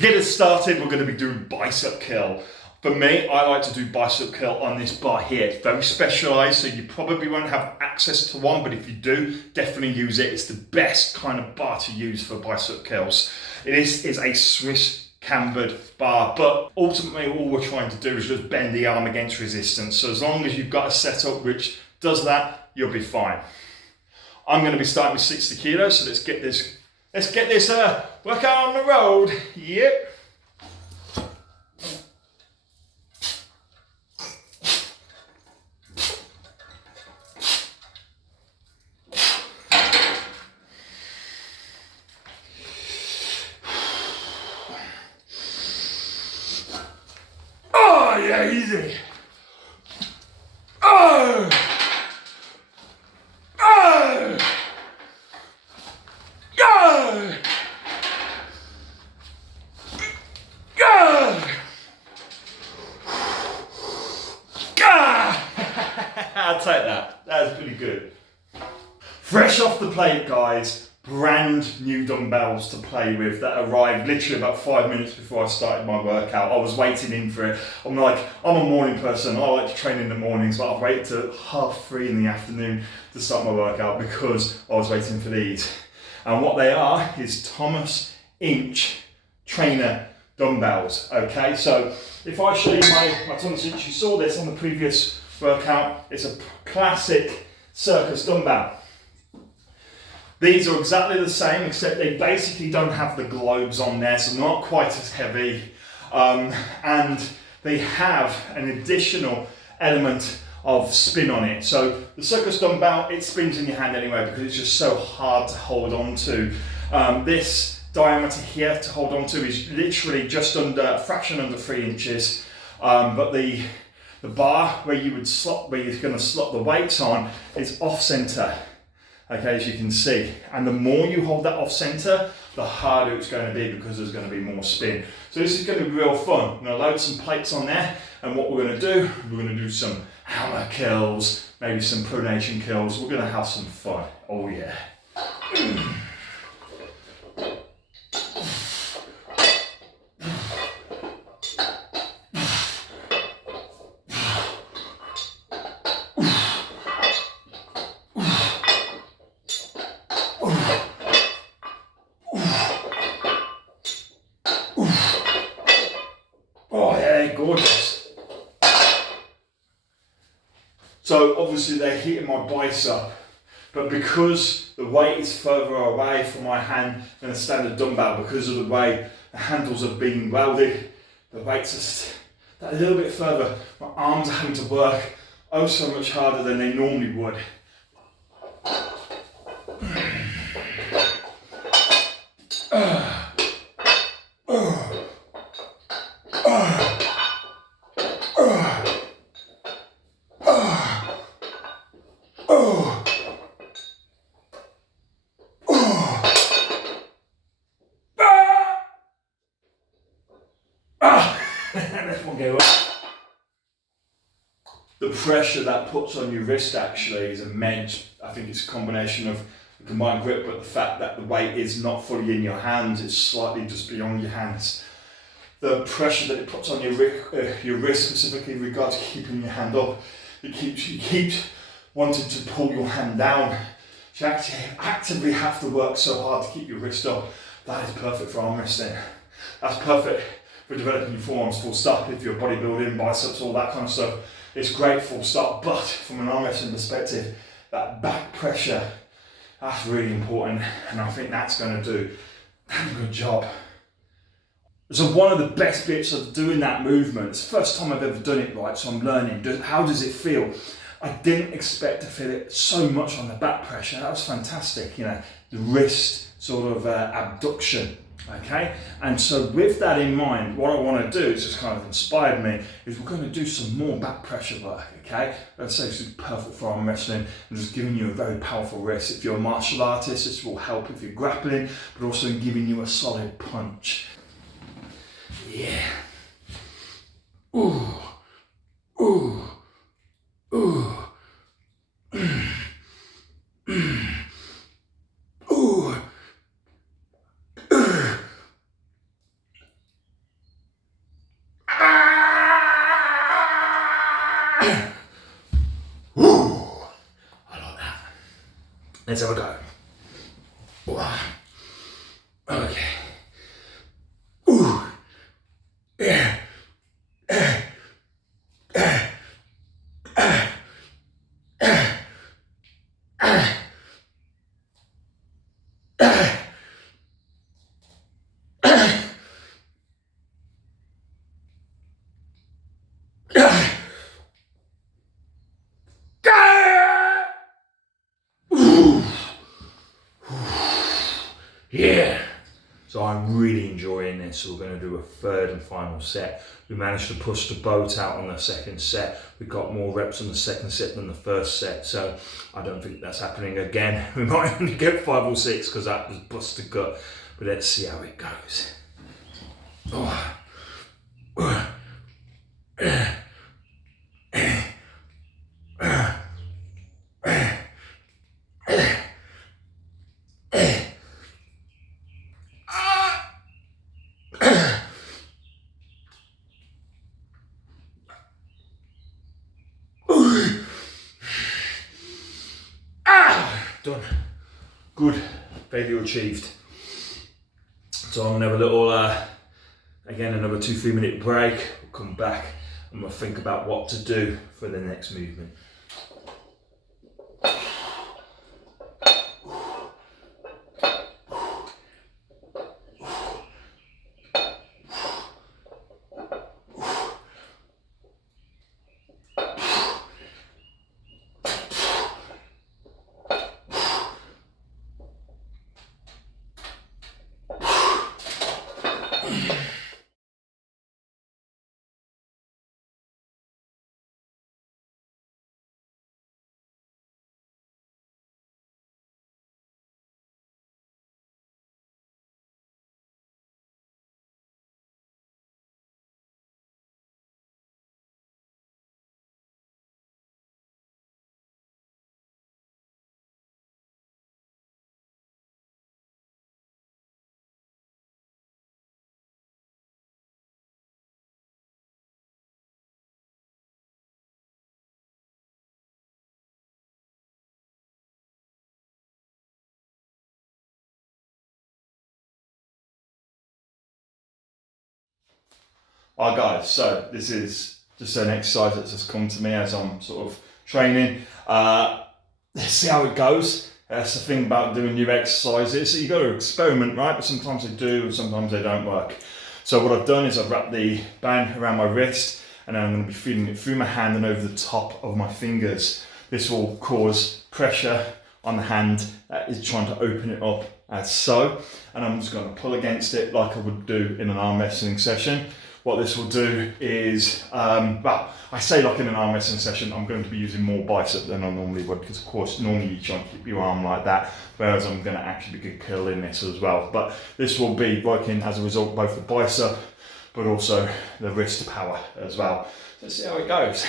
To get us started, we're going to be doing bicep curl. For me, I like to do bicep curl on this bar here. It's very specialized, so you probably won't have access to one, but if you do, definitely use it. It's the best kind of bar to use for bicep curls. It is a Swiss cambered bar, but ultimately all we're trying to do is just bend the arm against resistance. So as long as you've got a setup which does that, you'll be fine. I'm going to be starting with 60 kilos, so let's get this workout on the road. Yep. Oh yeah, easy. Oh. Oh. Go! Go! Go! I'll take that. That was pretty good. Fresh off the plate, guys. Brand new dumbbells to play with that arrived literally about 5 minutes before I started my workout. I was waiting in for it. I'm a morning person. I like to train in the mornings, but I've waited till 3:30 in the afternoon to start my workout because I was waiting for these. And what they are is Thomas Inch trainer dumbbells. Okay, so if I show you my Thomas Inch, you saw this on the previous workout. It's a classic circus dumbbell. These are exactly the same, except they basically don't have the globes on there, so they're not quite as heavy. And they have an additional element of spin on it. So the circus dumbbell, it spins in your hand anyway because it's just so hard to hold on to. This diameter here to hold on to is literally just under, a fraction under 3 inches. But the bar where you're going to slot the weights on is off center. Okay, as you can see, and the more you hold that off center, the harder it's going to be because there's going to be more spin. So this is going to be real fun. I'm going to load some plates on there, and what we're going to do, we're going to do some hammer curls, maybe some pronation curls. We're going to have some fun. Oh yeah. Oh yeah, gorgeous. So obviously they're hitting my bicep, but because the weight is further away from my hand than a standard dumbbell, because of the way the handles are being welded, the weight's just that little bit further. My arms are having to work oh so much harder than they normally would. The pressure that puts on your wrist actually is immense. I think it's a combination of the combined grip, but the fact that the weight is not fully in your hands, it's slightly just beyond your hands. The pressure that it puts on your wrist, specifically in regards to keeping your hand up, you keep wanting to pull your hand down. You actively have to work so hard to keep your wrist up. That is perfect for arm wrestling. That's perfect for developing your forearms, full stop. If you're bodybuilding, biceps, all that kind of stuff, it's great, full stop. But from an arm wrestling perspective, that back pressure, that's really important, and I think that's going to do a good job. So one of the best bits of doing that movement, it's the first time I've ever done it right, so I'm learning. How does it feel? I didn't expect to feel it so much on the back pressure. That was fantastic, you know, the wrist sort of abduction, okay? And so with that in mind, what I want to do, is just kind of inspired me, is we're going to do some more back pressure work, okay? Let's say this is perfect for arm wrestling. I'm just giving you a very powerful wrist. If you're a martial artist, this will help if you're grappling, but also in giving you a solid punch. Yeah. Ooh. Ooh. Ooh. Ooh. Let's have a go. Okay. Ooh. Yeah. Yeah. So I'm really enjoying this. So we're going to do a third and final set. We managed to push the boat out on the second set. We got more reps on the second set than the first set. So I don't think that's happening again. We might only get 5 or 6 because that was busted gut. But let's see how it goes. Oh. Done. Good. Failure achieved. So I'm gonna have a little, again, another 2-3 minute break. We'll come back and we'll think about what to do for the next movement. Alright guys, so this is just an exercise that's just come to me as I'm sort of training. Let's see how it goes. That's the thing about doing new exercises. You've got to experiment, right? But sometimes they do and sometimes they don't work. So what I've done is I've wrapped the band around my wrist and then I'm going to be feeding it through my hand and over the top of my fingers. This will cause pressure on the hand that is trying to open it up as so. And I'm just going to pull against it like I would do in an arm wrestling session. What this will do is, well, I say like in an arm wrestling session, I'm going to be using more bicep than I normally would, because of course, normally you try and keep your arm like that, whereas I'm going to actually be good curl in this as well. But this will be working as a result, both the bicep, but also the wrist power as well. So let's see how it goes.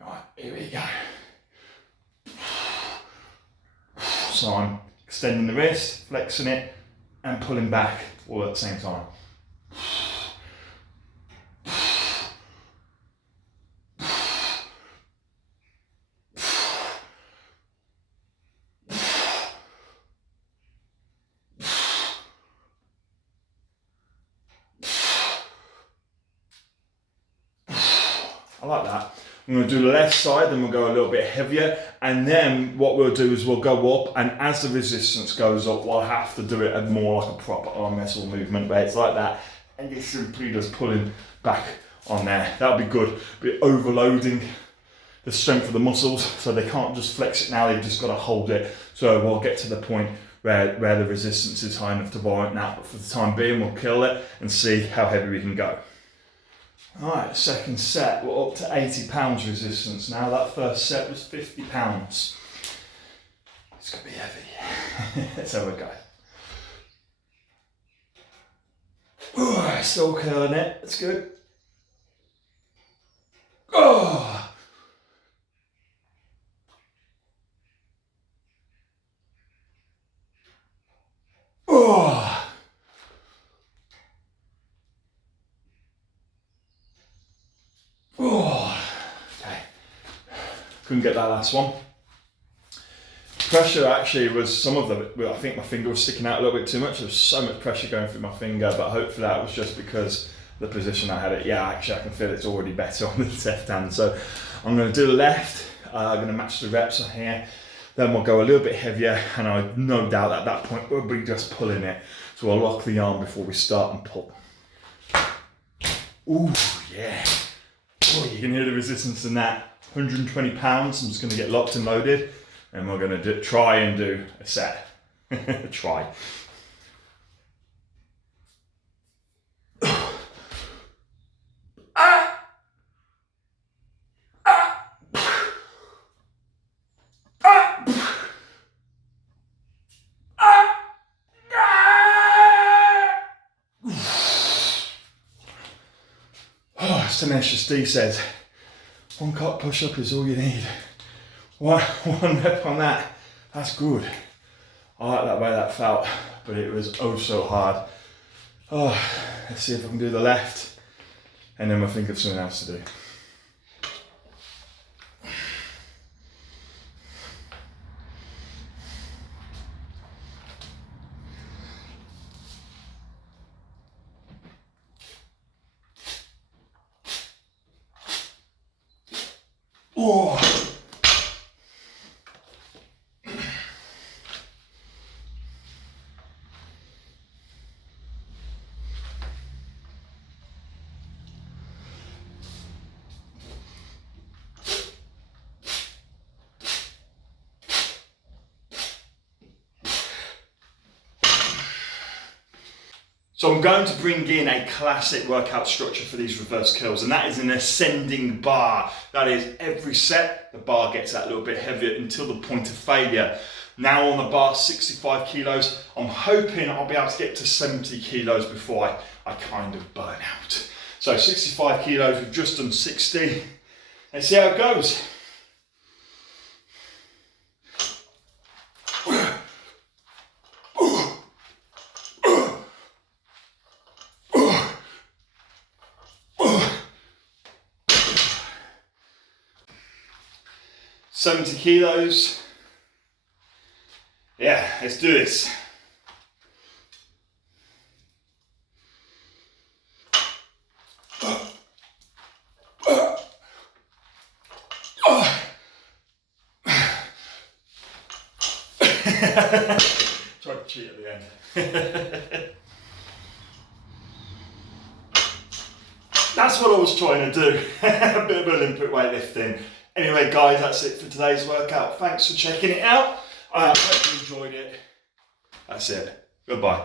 Right, here we go. So I'm extending the wrist, flexing it, and pulling back all at the same time. I like that. I'm going to do the left side, then we'll go a little bit heavier, and then what we'll do is we'll go up, and as the resistance goes up, we'll have to do it at more like a proper arm wrestle movement, where it's like that, and you're simply just pulling back on there. That'll be good. Be overloading the strength of the muscles, so they can't just flex it now, they've just got to hold it. So we'll get to the point where the resistance is high enough to warrant that, but for the time being, we'll kill it and see how heavy we can go. Alright, second set, we're up to 80 pounds resistance now. That first set was 50 pounds. It's going to be heavy. Let's have a go. Ooh, still curling it, that's good. Oh! Oh! Oh, okay. Couldn't get that last one. pressure actually was some of them. I think my finger was sticking out a little bit too much. There was so much pressure going through my finger, but hopefully that was just because the position I had it. Yeah, actually I can feel it's already better on the left hand. So I'm going to do the left. I'm going to match the reps on here. Then we'll go a little bit heavier, and I no doubt at that point we'll be just pulling it. So I'll lock the arm before we start and pull. Ooh, yeah. Oh, you can hear the resistance in that. 120 pounds. I'm just going to get locked and loaded, and we're going to try and do a set. Try. Tenacious D says, 1 cut push-up is all you need. One rep on that, that's good. I like that way that felt, but it was oh so hard. Oh, let's see if I can do the left, and then we'll think of something else to do. Oh. So I'm going to bring in a classic workout structure for these reverse curls, and that is an ascending bar. That is, every set, the bar gets that little bit heavier until the point of failure. Now on the bar, 65 kilos. I'm hoping I'll be able to get to 70 kilos before I kind of burn out. So 65 kilos, we've just done 60. Let's see how it goes. 70 kilos. Yeah, let's do this. Tried to cheat at the end. That's what I was trying to do. A bit of Olympic weightlifting. Anyway, guys, that's it for today's workout. Thanks for checking it out. I hope you enjoyed it. That's it. Goodbye.